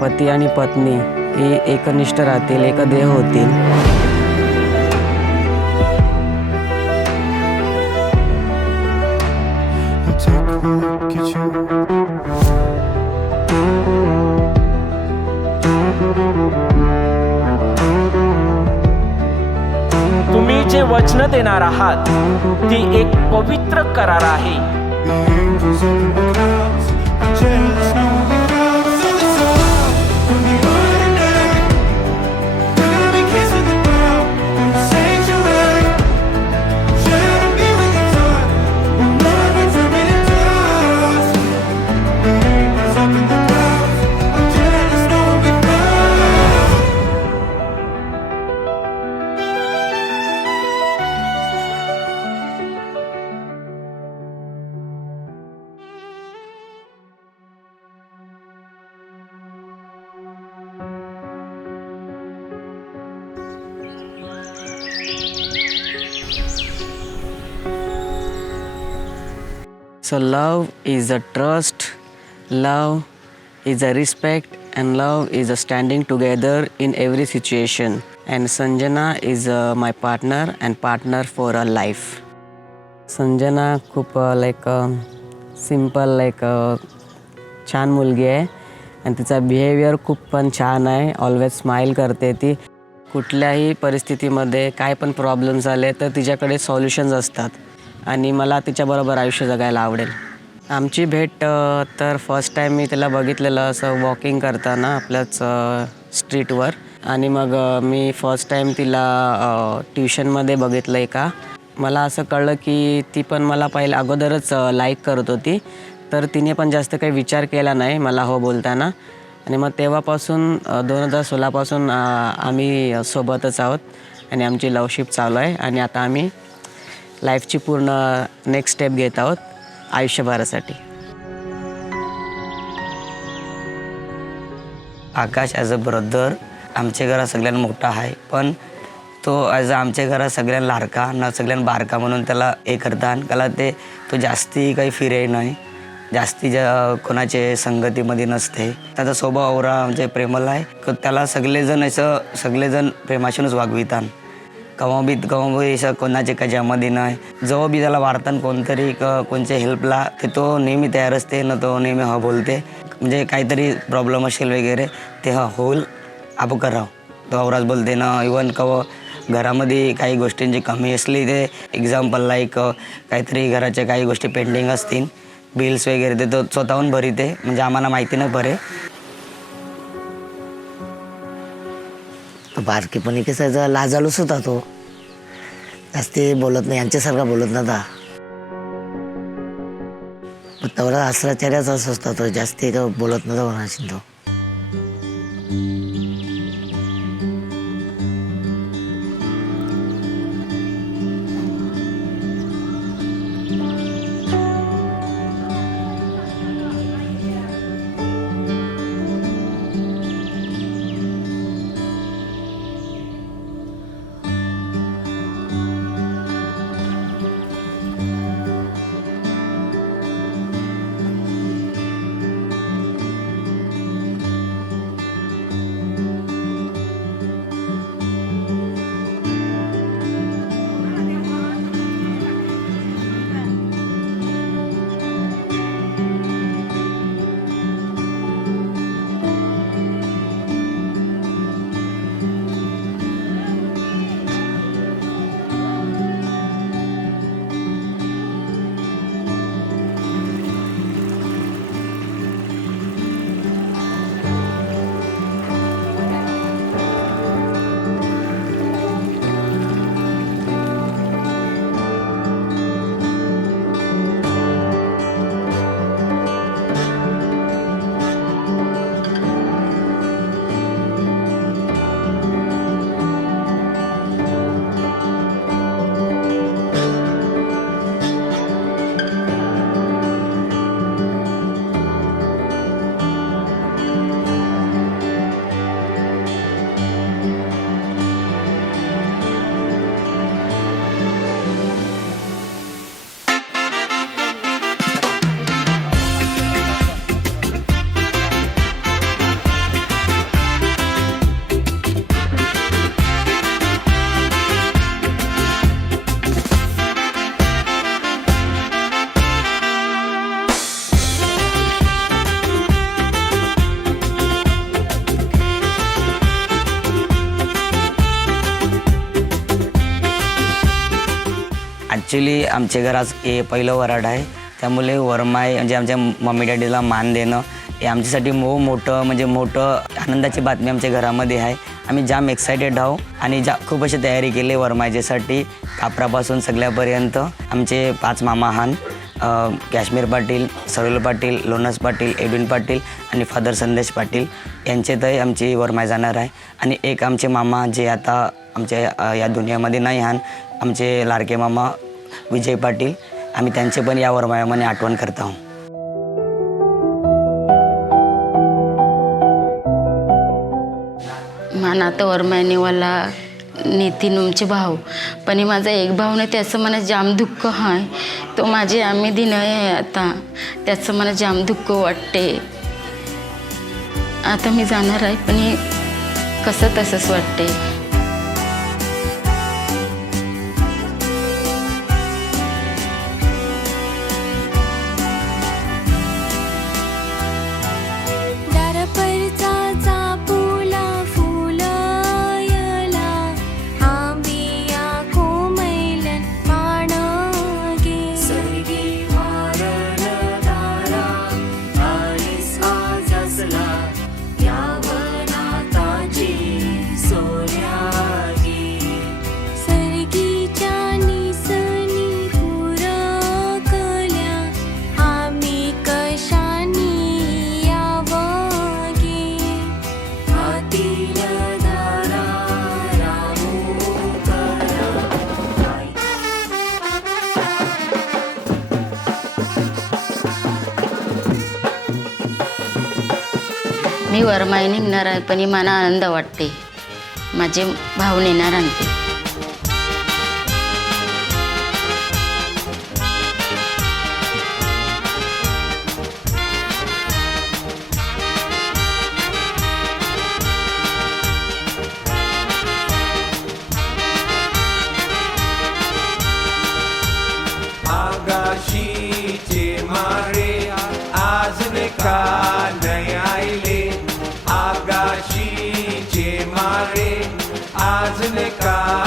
पती आणि पत्नी हे एकनिष्ठ राहतील, एक देह होतील. तुम्ही जे वचन देणार आहात ती एक पवित्र करार आहे. So love is a trust, love is a respect, and love is a standing together in every situation. And Sanjana is my partner and partner for a life. Sanjana खूप सिंपल छान मुलगी आहे आणि तिचा बिहेवियर खूप पण छान आहे. ऑलवेज स्माईल करते ती. कुठल्याही परिस्थितीमध्ये काय पण प्रॉब्लेम्स आले तर तिच्याकडे सॉल्युशन्स असतात आणि मला तिच्याबरोबर आयुष्य जगायला आवडेल. आमची भेट तर फर्स्ट टाईम मी तिला बघितलेलं असं वॉकिंग करताना आपल्याच स्ट्रीटवर. आणि मग मी फर्स्ट टाईम तिला ट्युशनमध्ये बघितलं एका. मला असं कळलं की ती पण मला पहिलं अगोदरच लाईक करत होती. तर तिने पण जास्त काही विचार केला नाही मला हो बोलताना. आणि मग तेव्हापासून 2016 पासून आम्ही सोबतच आहोत आणि आमची लवशिप चालू आहे. आणि आता आम्ही लाईफची पूर्ण नेक्स्ट स्टेप घेत आहोत आयुष्यभरासाठी. आकाश ॲज अ ब्रदर आमच्या घरात सगळ्यात मोठा आहे, पण तो ॲज अ आमच्या घरात सगळ्यांना लाडका न सगळ्यांना बारका म्हणून त्याला हे करतात. त्याला तो जास्ती काही फिरे नाही, जास्ती कोणाचे संगतीमध्ये नसते. त्याचा स्वभाव अवरा म्हणजे प्रेमळ आहे. त्याला सगळेजण प्रेमाशीनच वागवितात. कवा असं कोणाचे कजामध्ये नाही. जेव्हा बी त्याला वाढताना कोणतरी कोणत्या हेल्पला ते तो नेहमी तयार असते ना. तो नेहमी हा बोलते म्हणजे काहीतरी प्रॉब्लेम असेल वगैरे ते हा होल आपण करावं तो अवराज बोलते ना. इवन कवा घरामध्ये काही गोष्टींची कमी असली ते एक्झाम्पल काहीतरी घराच्या काही गोष्टी पेंडिंग असतील बिल्स वगैरे ते तो स्वतःहून भरीते म्हणजे आम्हाला माहिती नाही बरे. बारकीपणी कसं लाजाळूच होता तो. जास्ती बोलत नाही, यांच्यासारखा बोलत नव्हता. तेवढा आश्राचार्याच असता तो. जास्ती बोलत नव्हता कोणाशी तो. ॲक्च्युली आमच्या घरात हे पहिलं वराड आहे, त्यामुळे वरमाई म्हणजे आमच्या मम्मी डॅडीला मान देणं हे आमच्यासाठी मोठं आनंदाची बातमी आमच्या घरामध्ये आहे. आम्ही जाम एक्सायटेड आहो आणि खूप अशी तयारी केली वरमाईच्यासाठी. कापरापासून सगळ्यापर्यंत आमचे 5 मामा आहात, काश्मीर पाटील, सरोल पाटील, लोणस पाटील, एडविन पाटील आणि फादर संदेश पाटील यांच्यातही आमची वरमाई जाणार आहे. आणि एक आमचे मामा जे आता आमच्या या दुनियामध्ये नाही आहात, आमचे लाडके मामा विजय पाटील, आम्ही त्यांचे पण या वरमायामध्ये आठवण करत आहोत. मान आता वरमायनेवाला नितीन आमचे भाऊ, पण माझा एक भाऊ नाही, त्याचं मला जाम दुःख आहे. तो माझे आम्ही दिन आहे आता, त्याचं मला जाम दुःख वाटते. आता मी जाणार आहे, पण कसं तसंच वाटते. मी वरमाई निघणार आहे, पण मला आनंद वाटते. माझे भाऊ नेणार आणते. आगाशीचे मारे आज ने का नाही आईले, आगाशीचे मारे आज ने का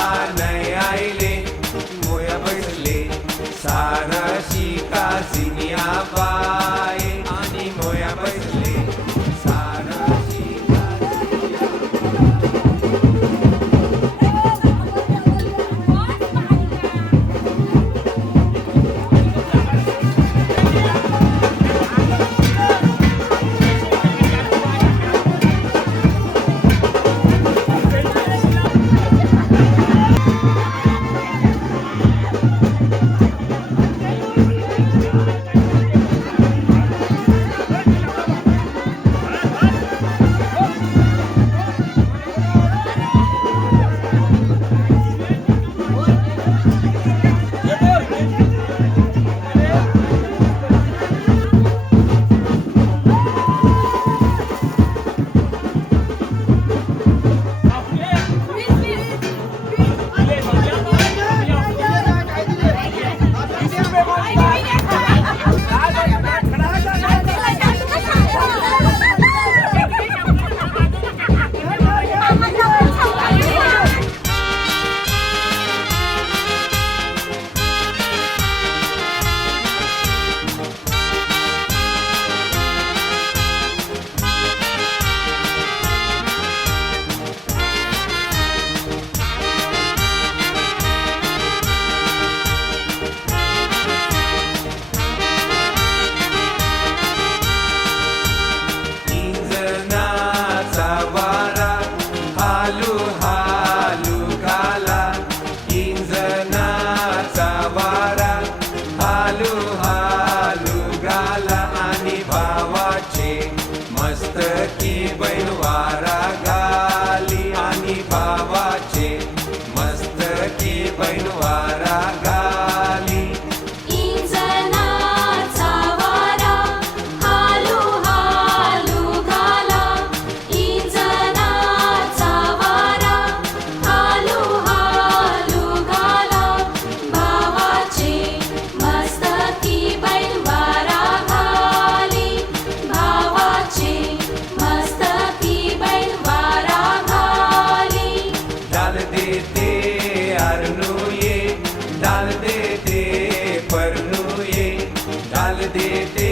देते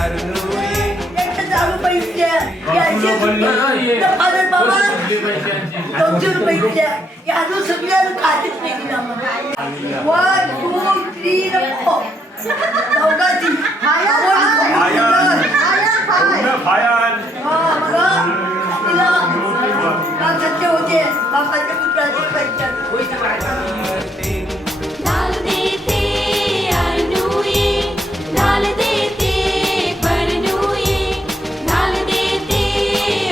अर्नुये चालू पैसे बाबा 200 रुपये दिले अजून सगळ्यांना खातेच नाही दिला मला 1 2 3 4 चौघाची सत्य होते बापाच्या पुत्राचे पैसे डाल देते अर्नुये डाल देते परनुये डाल देते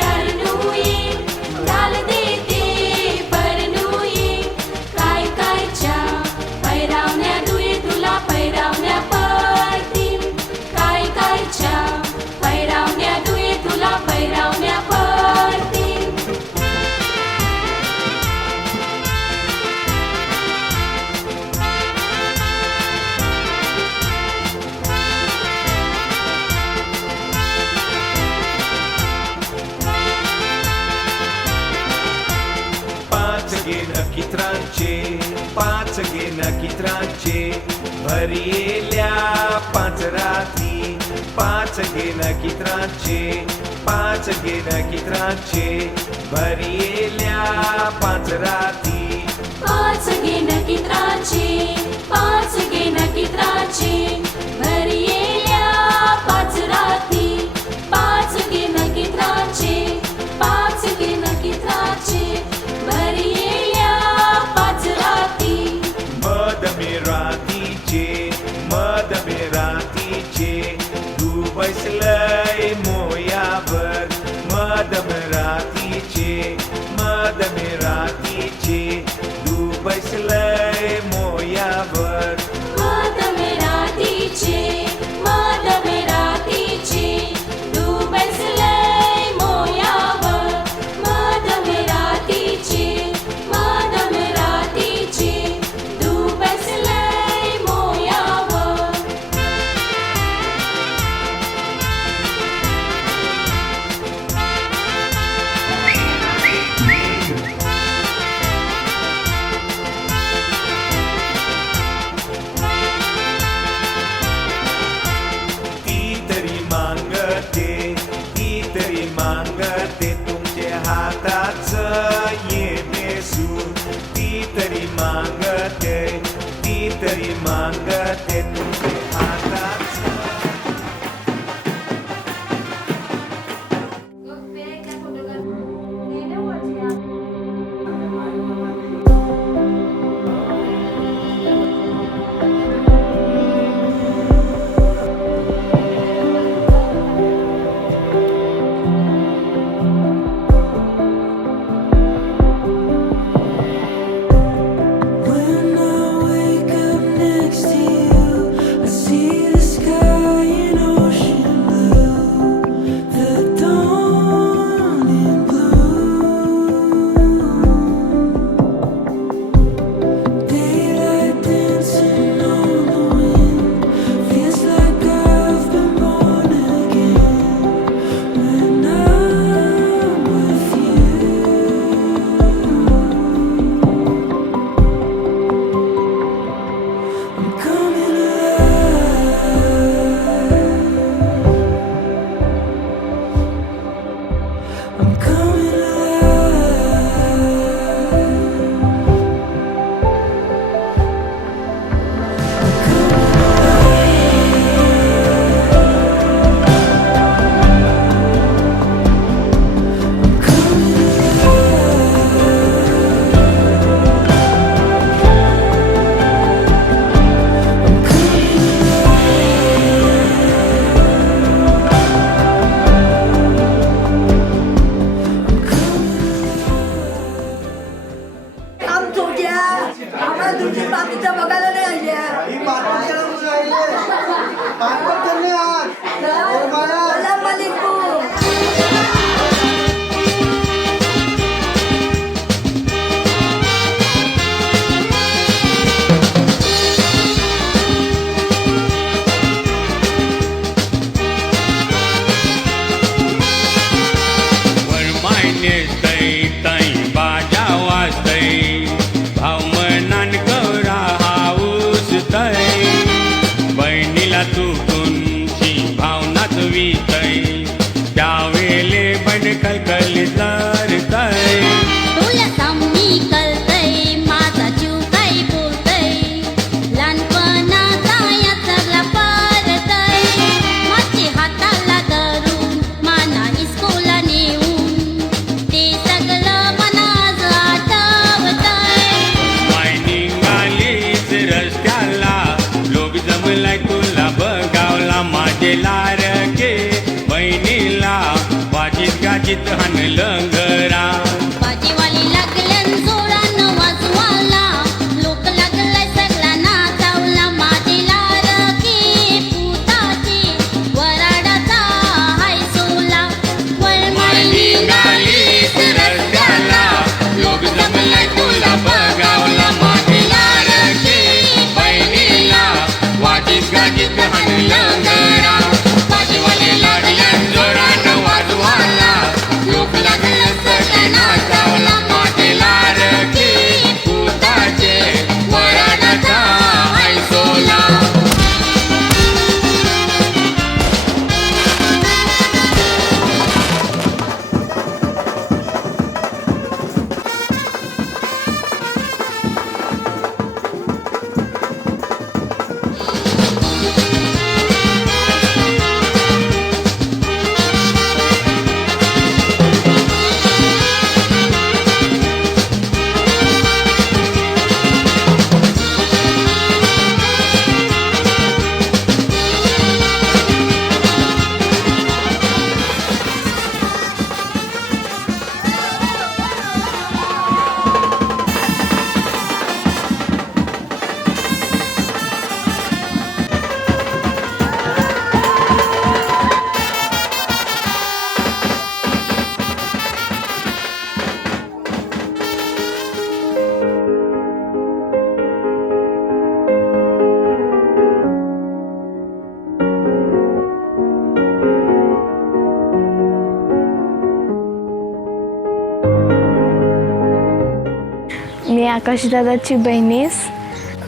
अर्नुये डाल देते परनुये काय कायच्या पैरावण्या दुये तुला पैरावण्या पडतील काय कायच्या पैरावण्या दुये तुला पैरावण्या पडतील पाच घे नकित्रांचे भरियेल्या 5 राती 5 घे नकित्रांचे 5 घे नकित्रांचे भरियेल्या 5 राती 5 घे नकित्राचे 5 घे नकित्राचे भरियेल्या 5 राती 5 घे नकित्राचे 5 घे नकित्राचे भरियेल्या 5 राती मद मे रातीचे तू बसलय मोयावर मद मे रातीचे तू बसलय मोयावर मद मे रातीचे तू बसलय मोयावर मद मे रातीचे तू बसलय मोयावर ती तरी मागते तुमच्या हाताच ये नेसून ती तरी मागते तुमच्या हाताच When I wake up next to you गाजीत हाणलं घरा बाजीवाली लागल्यान जोरानं वाजवाला लोक लागलाय सगळा नाचावला माझी लारकी पुताची वराडाचा हाय सोला वळमळली निघालीस रस्त्याला लोक जमलाय तुला बघावला माझी लाडकी बहिणीला वाजीत गाजीत हाणलं घरा बाजीवाली लागल्यान जोरानं वाजवाला लोक लागलं सगळं नाचावला माझी लाडकी पुताचे वराडाचा हाय सोला मी आकाशदादाची बहिणीस.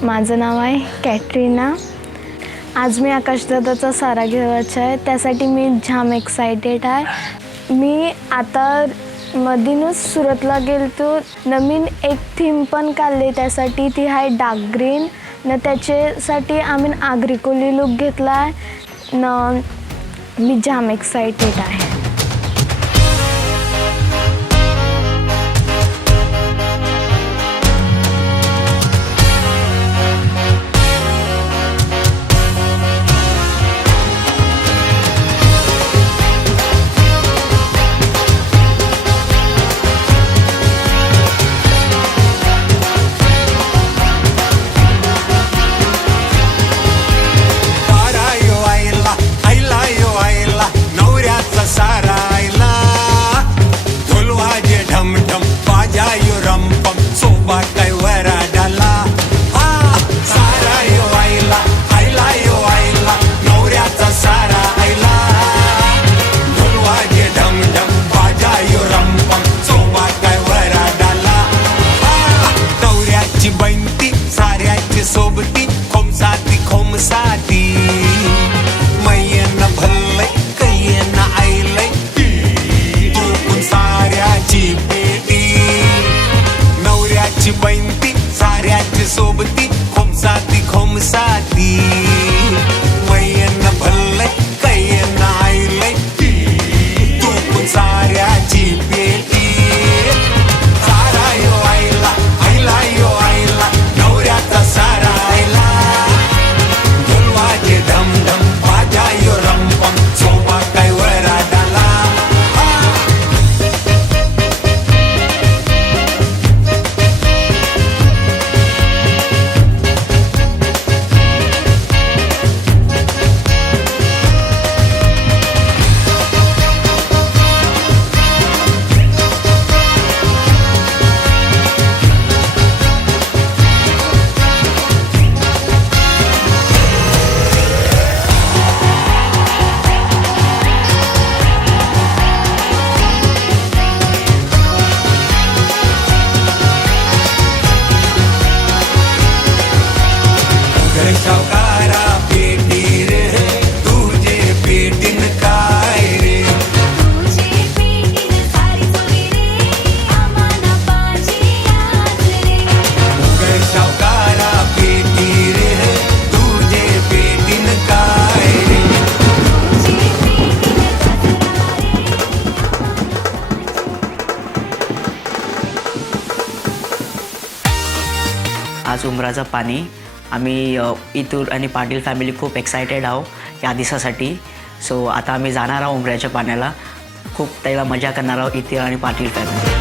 माझं नाव आहे कॅटरीना. आज मी आकाशदादाचा सारा घेवायचा आहे, त्यासाठी मी जाम एक्सायटेड आहे. मी आता मधीनच सुरतला गेलतो. नवीन एक थीम पण काढली त्यासाठी, ती आहे डार्क ग्रीन. न त्याच्यासाठी आम्ही आगरी कोली लुक घेतला आहे. न मी जाम एक्सायटेड आहे. सोबती खोमसाती मैयन भल्लय कैयन आईलय तू पण साऱ्याची पेटी सारा यो आईला आईला यो आईला नवऱ्याचा सारा आईला ढोलवाजे धमधम बाजा यो रंपम सोबा काय वराडाला सावकारा पेटी रे तुझे पेटीन काय रे तुझे पेटीन सारी सोयी रे आम्हाला पाहिजे आज रे सावकारा पेटी रे तुझे पेटीन काय रे आज उमराचं पाणी आम्ही इथूर आणि पाटील फॅमिली खूप एक्सायटेड आहो या दिवसासाठी. सो आता आम्ही जाणार आहोत उमऱ्याच्या पाण्याला. खूप त्याला मजा करणार आहोत इथे आणि पाटील फॅमिली.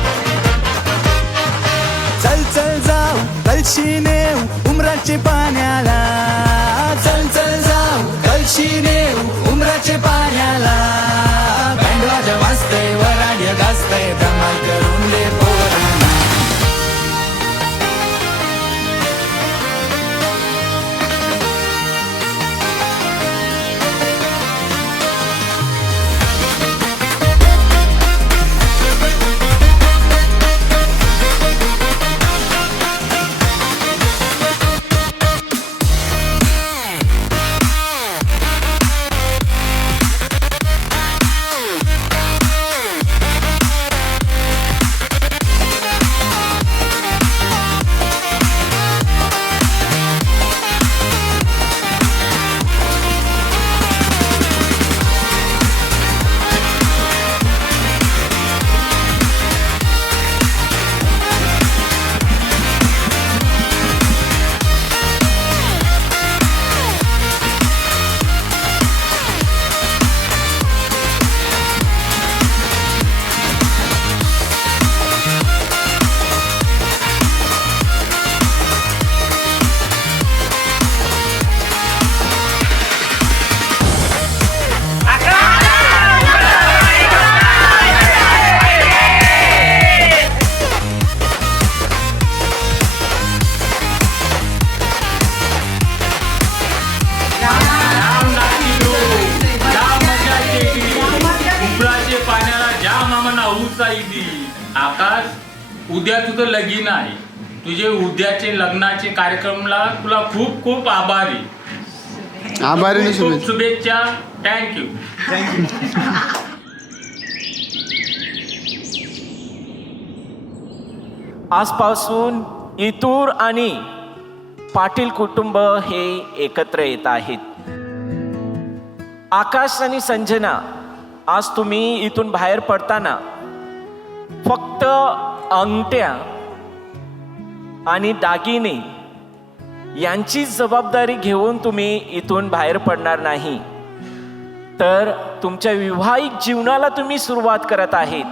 चल चल जाऊ कलशी नेऊ उमराचे पाण्याला, चल चल जाऊ कलशी नेऊ उमराचे पाण्याला. बँडवाजा वाजतंय वराड्य गाजतंय धमाल करून दे पोरांना. आकाश, उद्या तुझं लगीन आहे. तुझे उद्याचे लग्नाचे कार्यक्रमला तुला खूप खूप आभारी. खूप शुभेच्छा. थँक्यू. आजपासून इतूर आणि पाटील कुटुंब हे एकत्र येत आहेत. आकाश आणि संजना, आज तुम्ही इथून बाहेर पडताना फक्त अंगठ्या आणि दागिने यांची जबाबदारी घेऊन तुम्ही इथून बाहेर पडणार नाही, तर तुमच्या विवाहिक जीवनाला तुम्ही सुरुवात करत आहेत.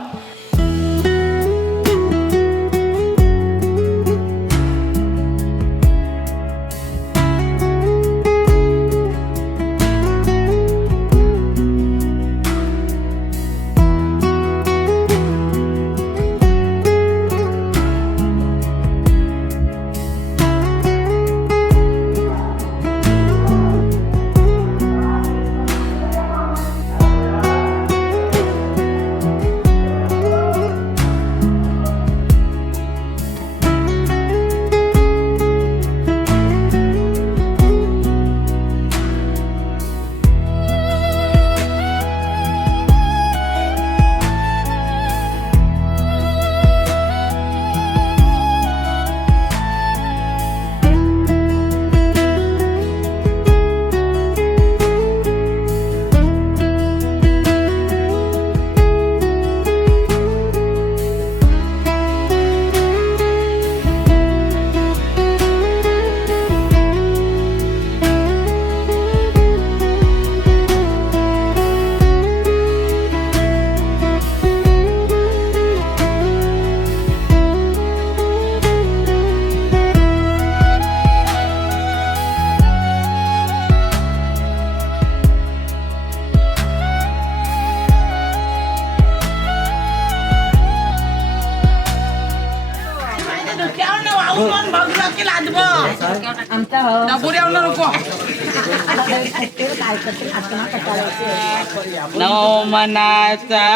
नव मनाचा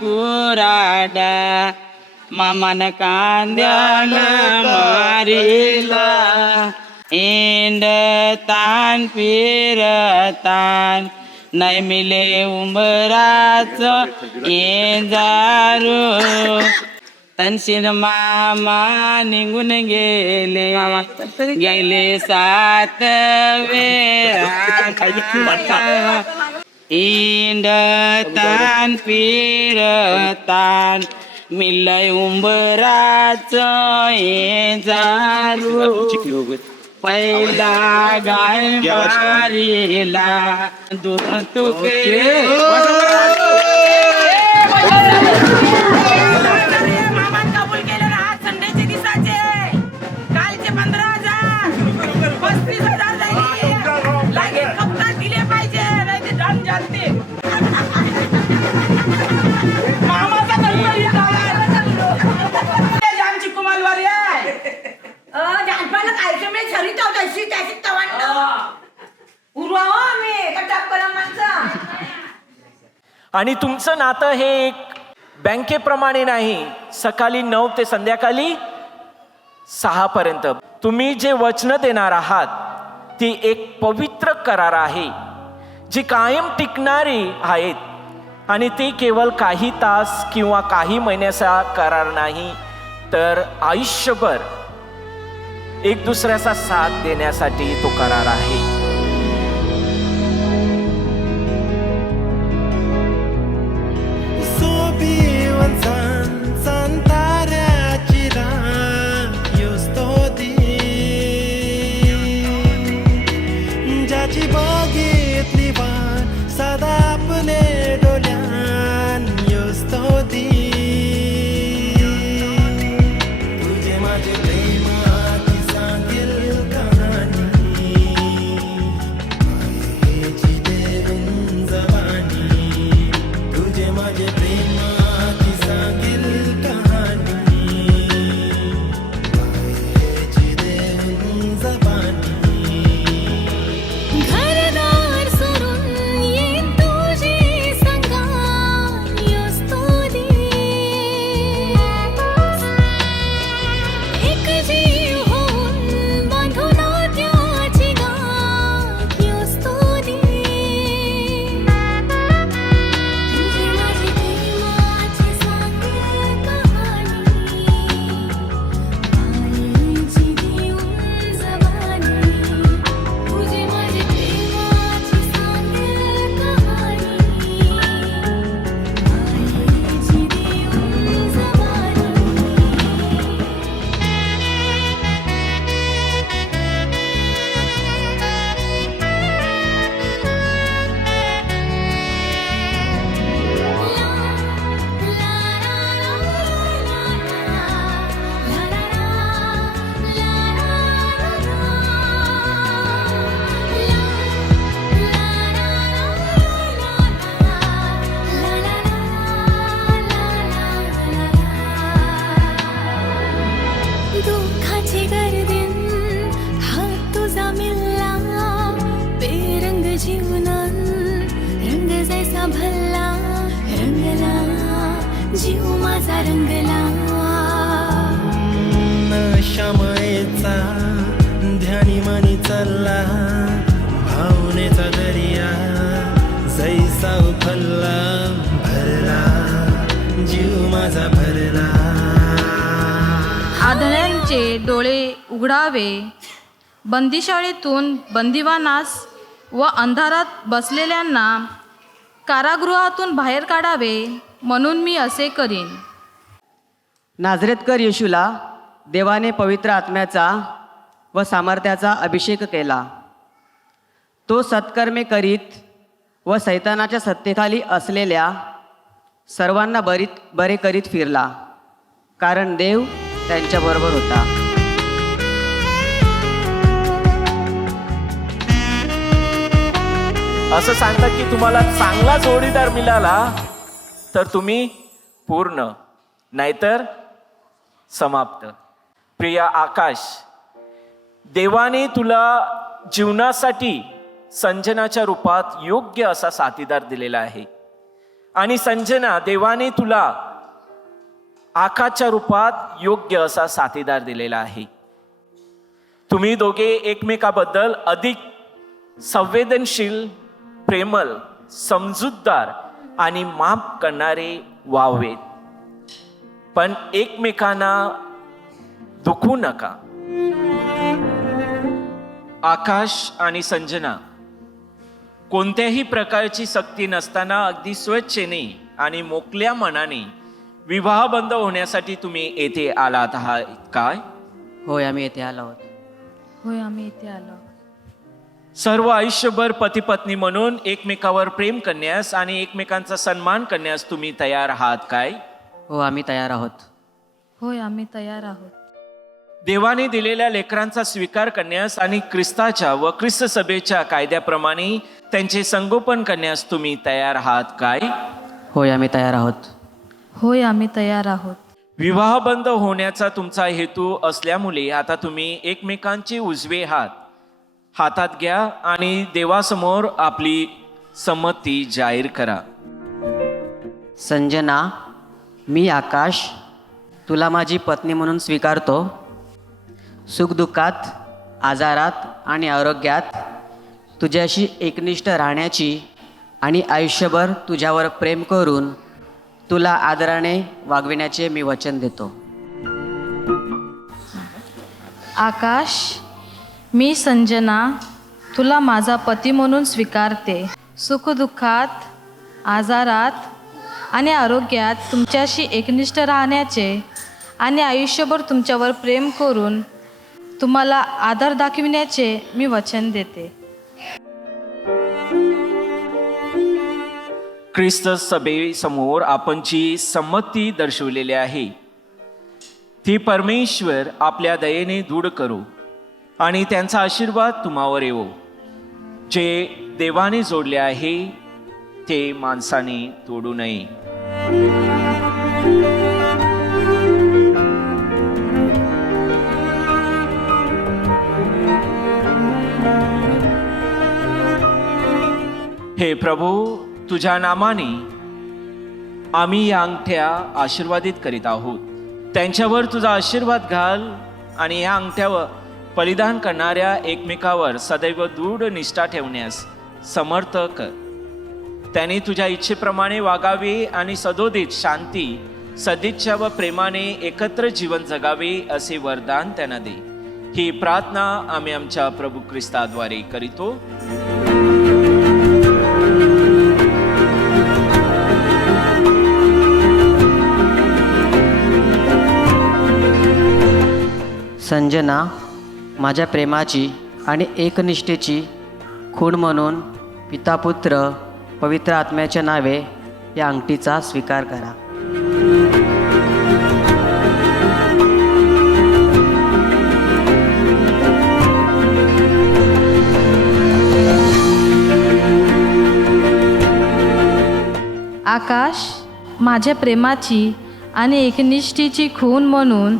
कुराडा मामान कांद्याला मारिला इंडतान फिरतान नाही मिले उंबराच येजारू तनशील मामा निघून गेले गेले 7 वेळा इंडतान फिरतान मिलय उंबराच येजारू पहिला गाय मारिला दूर तुके मामान कबूल केले ना आज संडेचे दिवसाचे कालचे 15,000 35,000 जाईल लगेच हप्ता दिले पाहिजे नाही ते डन जाते मामाचा गणपती आमची कुमालवारी आहे जानपाला खायचं मी सरित तशी त्याची तवांड उरवा हो आम्ही कटाप करा माणसा. आणि तुमचं नातं हे एक बँकेप्रमाणे नाही, सकाळी 9 ते संध्याकाळी 6 पर्यंत. तुम्ही जे वचन देणार आहात ती एक पवित्र करार आहे जी कायम टिकणारी आहेत आणि ती केवळ काही तास किंवा काही महिन्याचा करार नाही तर आयुष्यभर एक दुसऱ्याचा साथ देण्यासाठी तो करार आहे. ज्याची बघितली वाट सदा आपले डोल्यान योस्तो दी तुझे माझे प्रेमाची सांगेल कहाणी मायेची देऊन जवानी तुझे माझे प्रेमाची सांगेल कहाणी मायेची देऊन जवानी. घरदार सोडून येईन तुझी संगात योस्तो दे एक जीव होऊन बांधू नात्याची गाठ योस्तो दे तुझी माझी प्रेमाची सांगेल कहाणी मायेची देऊन जवानी तुझे माझे प्रेमाची सांगेल कहाणी मायेची देऊन जवानी. दुःखाची गर्दीन हात तुझा मिळला बेरंग जीवनान रंग जैसा भरला रंगला जीव माझा रंगला. श्यामळेचा ध्यानी मनी चालला भावनेचा दर्या जैसा उफलला भरला जीव माझा भरला. आधळ्यांचे डोळे उघडावे, बंदिशाळेतून बंदिवानास व अंधारात बसलेल्यांना कारागृहातून बाहेर काढावे म्हणून मी असे करीन. नाझरेतकर येशूला देवाने पवित्र आत्म्याचा व सामर्थ्याचा अभिषेक केला. तो सत्कर्मे करीत व सैतानाच्या सत्तेखाली असलेल्या सर्वांना बरे करीत फिरला, कारण देव त्यांच्याबरोबर होता. असं सांगतात की तुम्हाला चांगला जोडीदार मिळाला तर तुम्ही पूर्ण, नाहीतर समाप्त. प्रिय आकाश, देवाने तुला जीवनासाठी संजनाच्या रूपात योग्य असा साथीदार दिलेला आहे आणि संजना, देवाने तुला आकाशच्या रूपात योग्य असा साथीदार दिलेला आहे. तुम्ही दोघे एकमेकाबद्दल अधिक संवेदनशील, प्रेमळ, समजूतदार आणि माफ करणारे व्हावेत, पण एकमेकांना दुखवू नका. आकाश आणि संजना कोणत्याही प्रकारची सक्ती नसताना अगदी स्वेच्छेने आणि मोकळ्या मनाने विवाह बंद होण्यासाठी तुम्ही येथे आलात आहात काय? होय, आम्ही येथे आलो आहोत. होय, आम्ही इथे आलो. सर्व आयुष्यभर पती पत्नी म्हणून एकमेकावर प्रेम करण्यास आणि एकमेकांचा सन्मान करण्यास तुम्ही तयार आहात काय? हो, आम्ही तयार आहोत. होय, आम्ही तयार आहोत. देवाने दिलेल्या लेकरांचा स्वीकार करण्यास आणि ख्रिस्ताच्या व ख्रिस्त सभेच्या कायद्याप्रमाणे त्यांचे संगोपन करण्यास तुम्ही तयार आहात काय? होय, आम्ही तयार आहोत. होय, आम्ही तयार आहोत. विवाहबंध होण्याचा तुमचा हेतू असल्यामुळे आता तुम्ही एकमेकांचे उजवे हात हातात घ्या आणि देवासमोर आपली संमती जाहीर करा. संजना, मी आकाश तुला माझी पत्नी म्हणून स्वीकारतो. सुखदुःखात, आजारात आणि आरोग्यात तुझ्याशी एकनिष्ठ राहण्याची आणि आयुष्यभर तुझ्यावर प्रेम करून तुला आदराने वागविण्याचे मी वचन देतो. आकाश, मी संजना तुला माझा पती म्हणून स्वीकारते. सुखदुःखात, आजारात आणि आरोग्यात तुमच्याशी एकनिष्ठ राहण्याचे आणि आयुष्यभर तुमच्यावर प्रेम करून तुम्हाला आदर दाखविण्याचे मी वचन देते. ख्रिस्त सभेसमोर आपण जी संमती दर्शवलेली आहे ती परमेश्वर आपल्या दयेने दृढ करो आणि त्यांचा आशीर्वाद तुम्हावर येवो. जे देवाने जोडले आहे ते माणसाने तोडू नये. हे प्रभू, तुझ्या नामाने आम्ही या अंगठ्या आशीर्वादित करीत आहोत. त्यांच्यावर तुझा आशीर्वाद घाल आणि या अंगठ्यावर बलिदान करणाऱ्या एकमेकावर सदैव दृढ निष्ठा ठेवण्यास समर्थ कर. त्यांनी तुझ्या इच्छेप्रमाणे वागावे आणि सदोदित शांती, सदिच्छा व प्रेमाने एकत्र जीवन जगावे असे वरदान त्यांना दे. ही प्रार्थना आम्ही आमच्या प्रभू ख्रिस्ताद्वारे करीतो. संजना, माझ्या प्रेमाची आणि एकनिष्ठेची खूण म्हणून पिता, पुत्र, पवित्र आत्म्याच्या नावे या अंगठीचा स्वीकार करा. आकाश, माझ्या प्रेमाची आणि एकनिष्ठेची खूण म्हणून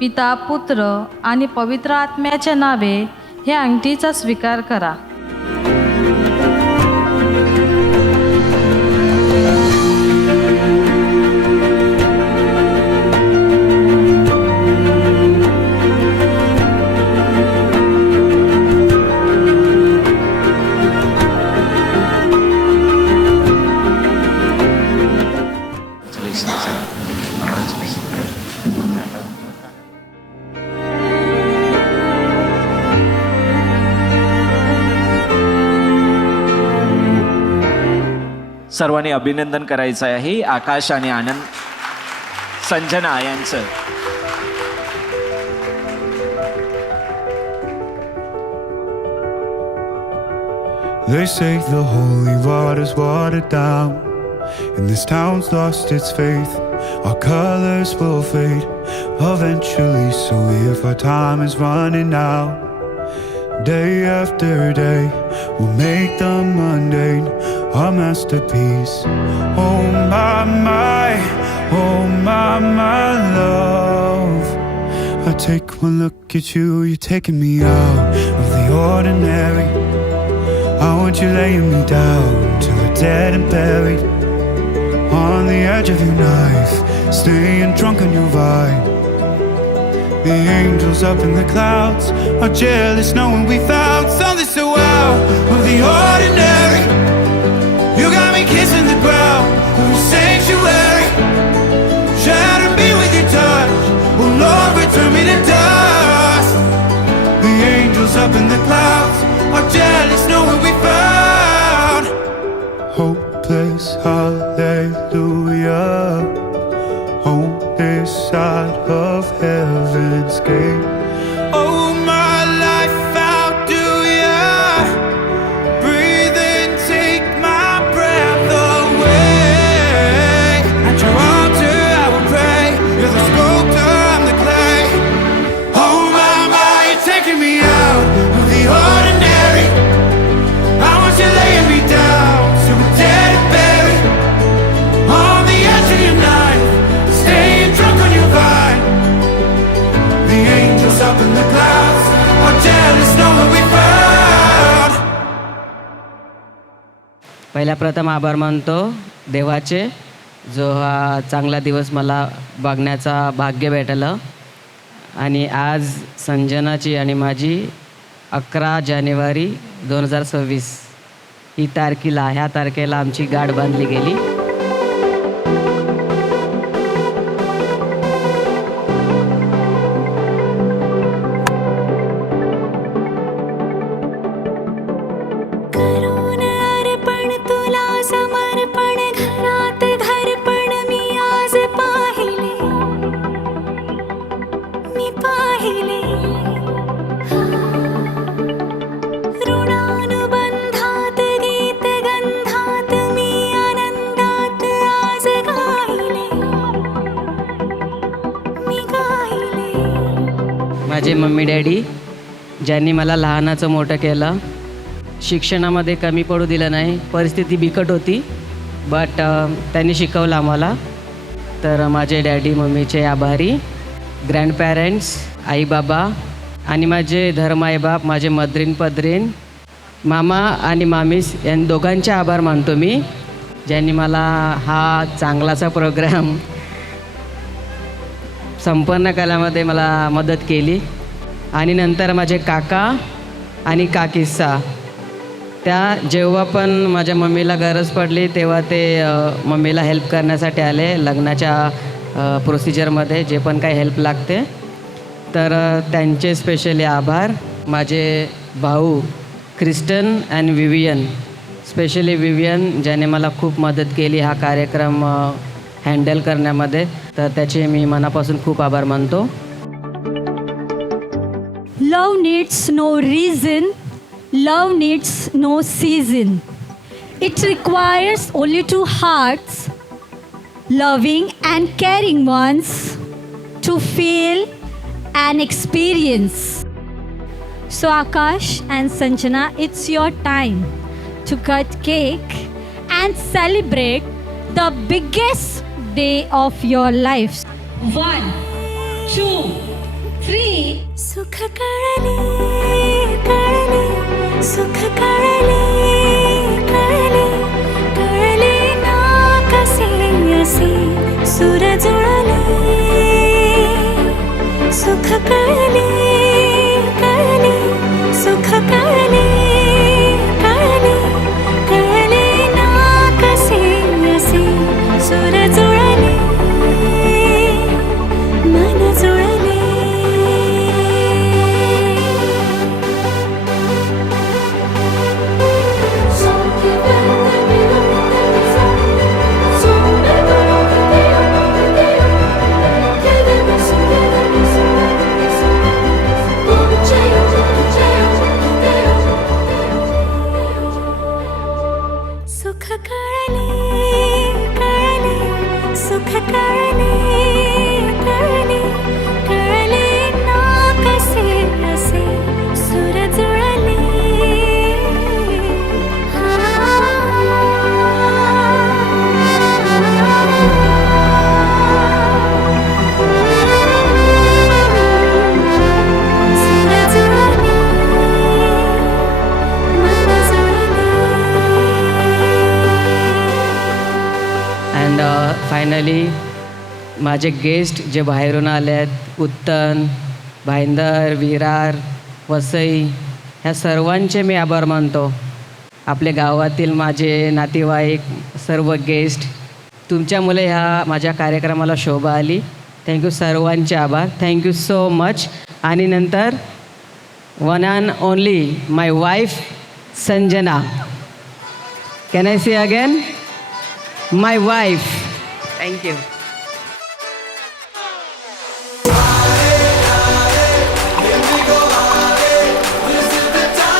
पिता, पुत्र आणि पवित्र आत्म्याच्या नावे हे अंगठीचा स्वीकार करा. सर्वांनी अभिनंदन करायचं आहे आकाश आणि आनंद संजना यांचं. They say the holy water's watered down, and this town's lost its faith. Our colors will fade eventually, so if our time is running out, day after day we'll make the mundane our masterpiece. Oh my, oh my love, I take one look at you, you're taking me out of the ordinary. I want you laying me down till we're dead and buried on the edge of your knife, staying drunk on your vine. The angels up in the clouds are jealous knowing we found something so out of the ordinary. You got me kissing the ground of your sanctuary. Shatter me with your touch, oh Lord, return me to dust. The angels up in the clouds are jealous knowing we found hopeless, hallelujah, on this side of heaven's gate. Oh, my life, how do ya पहिल्या प्रथम आभार मानतो देवाचे, जो हा चांगला दिवस मला बघण्याचा भाग्य भेटलं. आणि आज संजनाची आणि माझी 11 जानेवारी 2026 ह्या तारखेला आमची गाठ बांधली गेली. करून अर्पण तुला समर्पण घरात घरपण मी आज पाहिले ऋणानुबंधात गीत गंधात मी आनंदात आज गाहिले माझे मम्मी डॅडी ज्यांनी मला लहानाचं मोठं केलं, शिक्षणामध्ये कमी पडू दिलं नाही. परिस्थिती बिकट होती बट त्यांनी शिकवलं आम्हाला. तर माझे डॅडी मम्मीचे आभारी. ग्रँडपॅरेंट्स, आई बाबा आणि माझे धर्म आईबाप, माझे मद्रीन पद्रीन, मामा आणि मामीस यांनी दोघांचे आभार मानतो मी, ज्यांनी मला हा चांगलाचा प्रोग्राम संपन्न करायमध्ये मला मदत केली. आणि नंतर माझे काका आणि काकीसा, त्या जेव्हा पण माझ्या मम्मीला गरज पडली तेव्हा ते मम्मीला हेल्प करण्यासाठी आले लग्नाच्या प्रोसिजरमध्ये, जे पण काही हेल्प लागते. तर त्यांचे स्पेशली आभार. माझे भाऊ Kristen and Vivian, specially Vivian ज्याने मला खूप मदत केली हा कार्यक्रम हँडल करण्यामध्ये, तर त्याचे मी मनापासून खूप आभार मानतो. Love needs no reason, love needs no season. It requires only two hearts, loving and caring ones, to feel and experience. So Akash and Sanjana, it's your time to cut cake and celebrate the biggest day of your lives. 1, 2, 3. सुख कळले कळले सुख कळले कळले कळले ना कसे असे सुर जुळले सुख कळले कळले सुख कळले कळले कळले ना कसे असे सुर जुळले मन जुळले. सुख कळले कळले सुख कळले कळले कळले ना कसे असे सुर जुळले. सुर जुळले मन जुळले. अँड फायनली माझे गेस्ट जे बाहेरून आले आहेत, उत्तन, भाईंदर, विरार, वसई, ह्या सर्वांचे मी आभार मानतो. आपल्या गावातील माझे नातेवाईक, सर्व गेस्ट, तुमच्यामुळे ह्या माझ्या कार्यक्रमाला शोभा आली. थँक्यू, सर्वांचे आभार. Thank you so much. आणि नंतर one and only my wife Sanjana. Can I see again? my wife. Thank you. This is the time.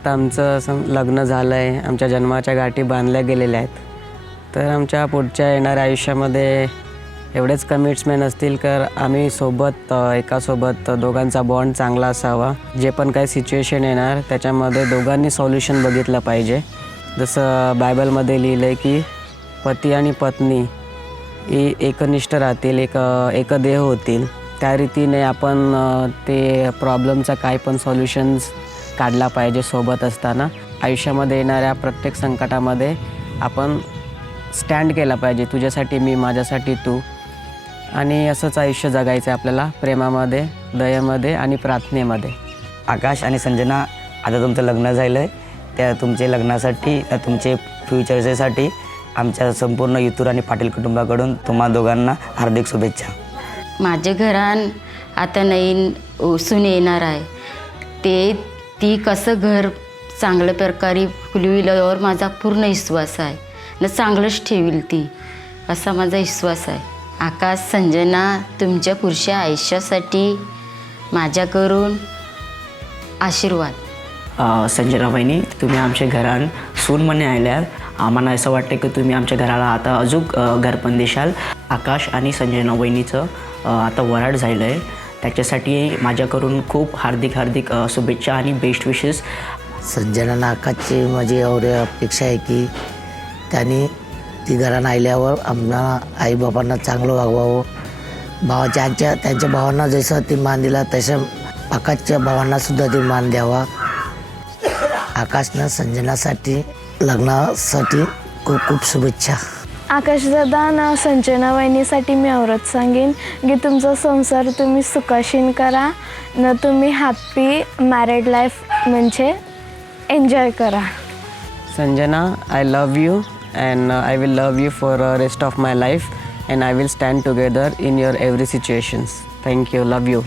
आता आमचं असं लग्न झालं आहे, आमच्या जन्माच्या गाठी बांधल्या गेलेल्या आहेत. तर आमच्या पुढच्या येणाऱ्या आयुष्यामध्ये एवढेच कमिट्समेंट असतील तर आम्ही सोबत एकासोबत दोघांचा बॉन्ड चांगला असावा. जे पण काही सिच्युएशन येणार त्याच्यामध्ये दोघांनी सॉल्युशन बघितलं पाहिजे. जसं बायबलमध्ये लिहिलं आहे की पती आणि पत्नी ही एकनिष्ठ राहतील, एकदेह होतील. त्या रीतीने आपण ते प्रॉब्लेमचा काय पण सॉल्युशन्स काढला पाहिजे सोबत असताना. आयुष्यामध्ये येणाऱ्या प्रत्येक संकटामध्ये आपण स्टँड केला पाहिजे, तुझ्यासाठी मी, माझ्यासाठी तू. आणि असंच आयुष्य जगायचं आहे आपल्याला, प्रेमामध्ये, दयेमध्ये आणि प्रार्थनेमध्ये. आकाश आणि संजना, आता तुमचं लग्न झालं आहे, त्या तुमच्या लग्नासाठी, तुमचे फ्युचरसाठी आमच्या संपूर्ण युतूर आणि पाटील कुटुंबाकडून तुम्हा दोघांना हार्दिक शुभेच्छा. माझ्या घरान आता नवीन सून येणार आहे, ती कसं घर चांगल्या प्रकारे फुलविल यावर माझा पूर्ण विश्वास आहे. न चांगलंच ठेवील ती, असा माझा विश्वास आहे. आकाश, संजना, तुमच्या पुढच्या आयुष्यासाठी माझ्याकडून आशीर्वाद. संजना वहिनी, तुम्ही आमच्या घरान सून म्हणून आल्यात. आम्हाला असं वाटतं की तुम्ही आमच्या घराला आता अजून घरपण देशाल. आकाश आणि संजना वहिनीचं आता वराड झालं आहे, त्याच्यासाठी माझ्याकडून खूप हार्दिक शुभेच्छा आणि बेस्ट विशेस. संजनानं आकाशची माझी एवढी अपेक्षा आहे की त्यांनी ती घरानं आल्यावर आम्हाला आईबापांना चांगलं वागवावं. त्यांच्या भावांना जसं ती मान दिला तसं आकाशच्या भावांनासुद्धा ती मान द्यावा. आकाशनं संजनासाठी, लग्नासाठी खूप खूप शुभेच्छा. आकाशदादा ना संजना वहिनीसाठी मी एवढंच सांगेन की तुमचा संसार तुम्ही सुखाशीन करा न, तुम्ही हॅप्पी मॅरिड लाईफ म्हणजे एन्जॉय करा. Sanjana, I love you and I will love you for the rest of my life and I will stand together in your every situations. Thank you. Love you.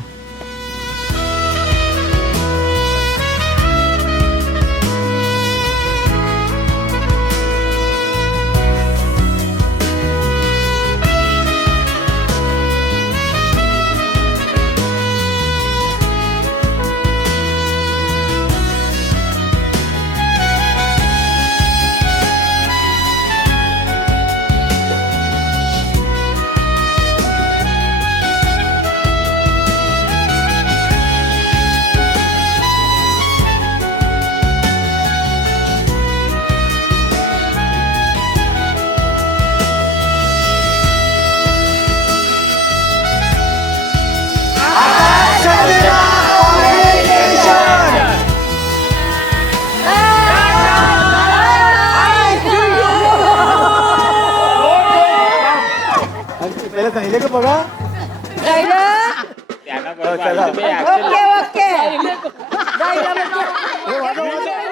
Okay.